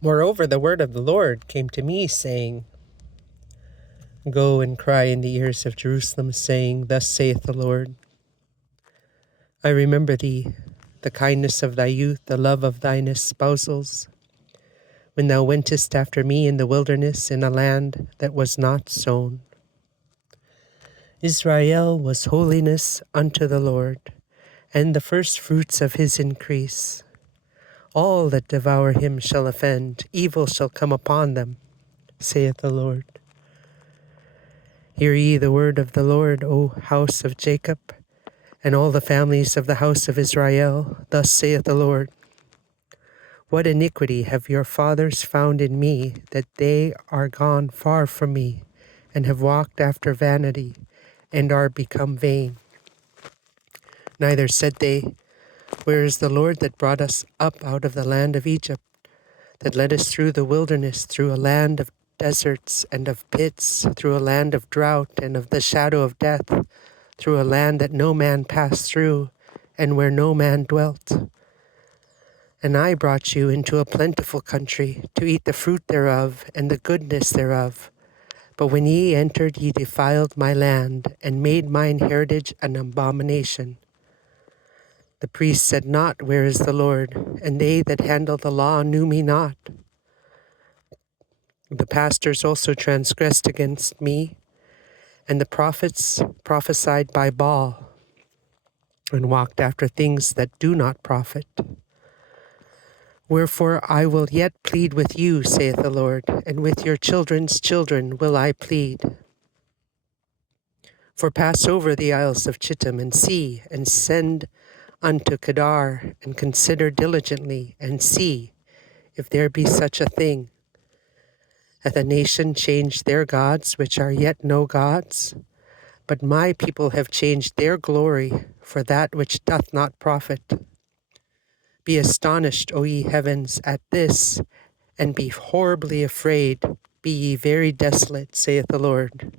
Moreover, the word of the Lord came to me, saying, Go and cry in the ears of Jerusalem, saying, Thus saith the Lord, I remember thee, the kindness of thy youth, the love of thine espousals, when thou wentest after me in the wilderness, in a land that was not sown. Israel was holiness unto the Lord, and the first fruits of his increase. All that devour him shall offend, evil shall come upon them, saith the Lord. Hear ye the word of the Lord, O house of Jacob, and all the families of the house of Israel. Thus saith the Lord, What iniquity have your fathers found in me, that they are gone far from me, and have walked after vanity, and are become vain? Neither said they, Where is the Lord that brought us up out of the land of Egypt, that led us through the wilderness, through a land of deserts and of pits, through a land of drought and of the shadow of death, through a land that no man passed through, and where no man dwelt? And I brought you into a plentiful country, to eat the fruit thereof, and the goodness thereof. But when ye entered, ye defiled my land, and made mine heritage an abomination. The priests said not, Where is the Lord? And they that handle the law knew me not. The pastors also transgressed against me, and the prophets prophesied by Baal, and walked after things that do not profit. Wherefore I will yet plead with you, saith the Lord, and with your children's children will I plead. For pass over the isles of Chittim, and see, and send unto Kedar, and consider diligently, and see if there be such a thing. Hath a nation changed their gods, which are yet no gods? But my people have changed their glory for that which doth not profit. Be astonished, O ye heavens, at this, and be horribly afraid. Be ye very desolate, saith the Lord.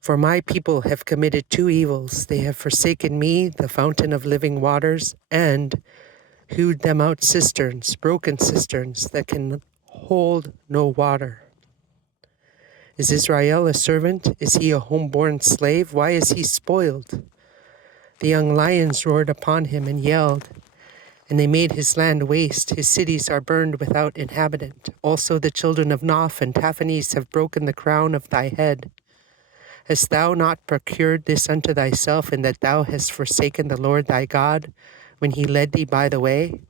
For my people have committed two evils. They have forsaken me, the fountain of living waters, and hewed them out cisterns, broken cisterns that can hold no water. Is Israel a servant? Is he a homeborn slave? Why is he spoiled? The young lions roared upon him and yelled, and they made his land waste. His cities are burned without inhabitant. Also the children of Noph and Taphanes have broken the crown of thy head. Hast thou not procured this unto thyself, in that thou hast forsaken the Lord thy God, when he led thee by the way?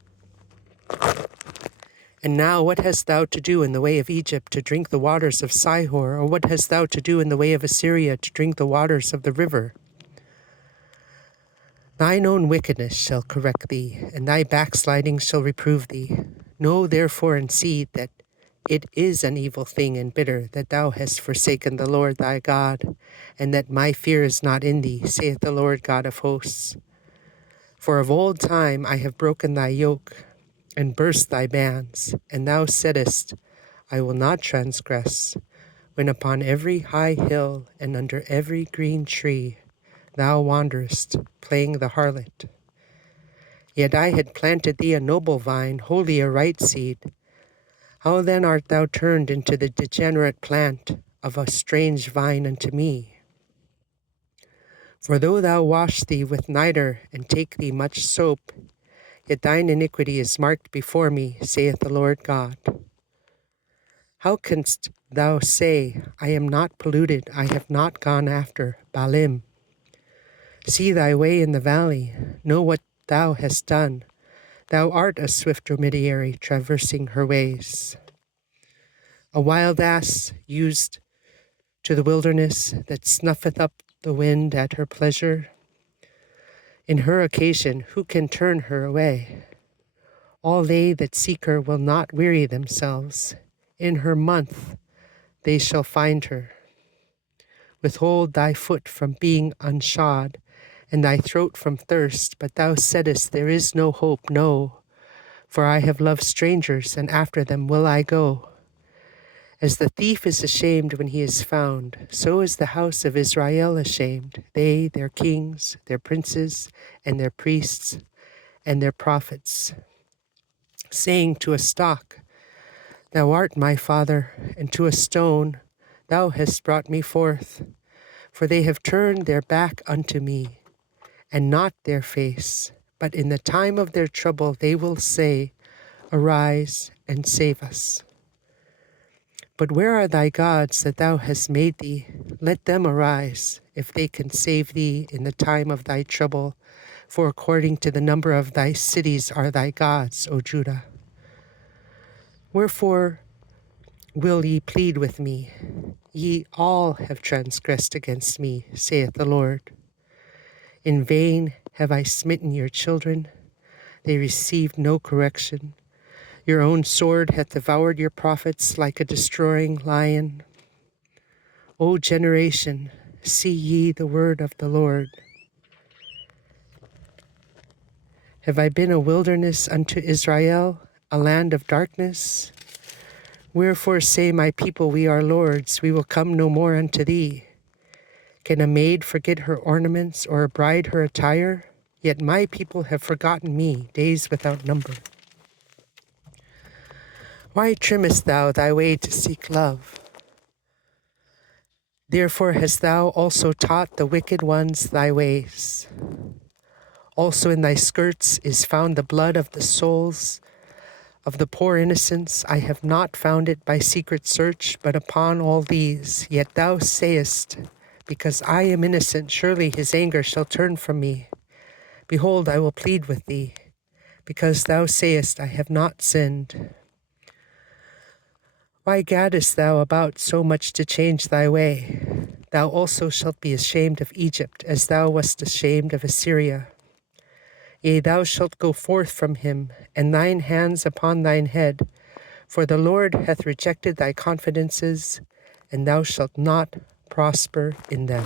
And now what hast thou to do in the way of Egypt, to drink the waters of Sihor? Or what hast thou to do in the way of Assyria, to drink the waters of the river? Thine own wickedness shall correct thee, and thy backsliding shall reprove thee. Know therefore and see that it is an evil thing and bitter, that thou hast forsaken the Lord thy God, and that my fear is not in thee, saith the Lord God of hosts. For of old time I have broken thy yoke, and burst thy bands, and thou saidst, I will not transgress, when upon every high hill and under every green tree thou wanderest, playing the harlot. Yet I had planted thee a noble vine, wholly a right seed. How then art thou turned into the degenerate plant of a strange vine unto me? For though thou wash thee with niter, and take thee much soap, yet thine iniquity is marked before me, saith the Lord God. How canst thou say, I am not polluted, I have not gone after Baalim? See thy way in the valley, know what thou hast done. Thou art a swift dromedary, traversing her ways. A wild ass used to the wilderness, that snuffeth up the wind at her pleasure. In her occasion, who can turn her away? All they that seek her will not weary themselves. In her month they shall find her. Withhold thy foot from being unshod, and thy throat from thirst. But thou saidst, there is no hope, no. For I have loved strangers, and after them will I go. As the thief is ashamed when he is found, so is the house of Israel ashamed, they, their kings, their princes, and their priests, and their prophets, saying to a stock, Thou art my Father, and to a stone thou hast brought me forth. For they have turned their back unto me, and not their face. But in the time of their trouble they will say, Arise and save us. But where are thy gods that thou hast made thee? Let them arise, if they can save thee in the time of thy trouble. For according to the number of thy cities are thy gods, O Judah. Wherefore will ye plead with me? Ye all have transgressed against me, saith the Lord. In vain have I smitten your children. They received no correction. Your own sword hath devoured your prophets like a destroying lion. O generation, see ye the word of the Lord. Have I been a wilderness unto Israel, a land of darkness? Wherefore say my people, we are lords, we will come no more unto thee. Can a maid forget her ornaments, or a bride her attire? Yet my people have forgotten me, days without number. Why trimmest thou thy way to seek love? Therefore hast thou also taught the wicked ones thy ways. Also in thy skirts is found the blood of the souls of the poor innocents. I have not found it by secret search, but upon all these. Yet thou sayest, because I am innocent, surely his anger shall turn from me. Behold, I will plead with thee, because thou sayest, I have not sinned. Why gaddest thou about so much to change thy way? Thou also shalt be ashamed of Egypt, as thou wast ashamed of Assyria. Yea, thou shalt go forth from him, and thine hands upon thine head. For the Lord hath rejected thy confidences, and thou shalt not prosper in them.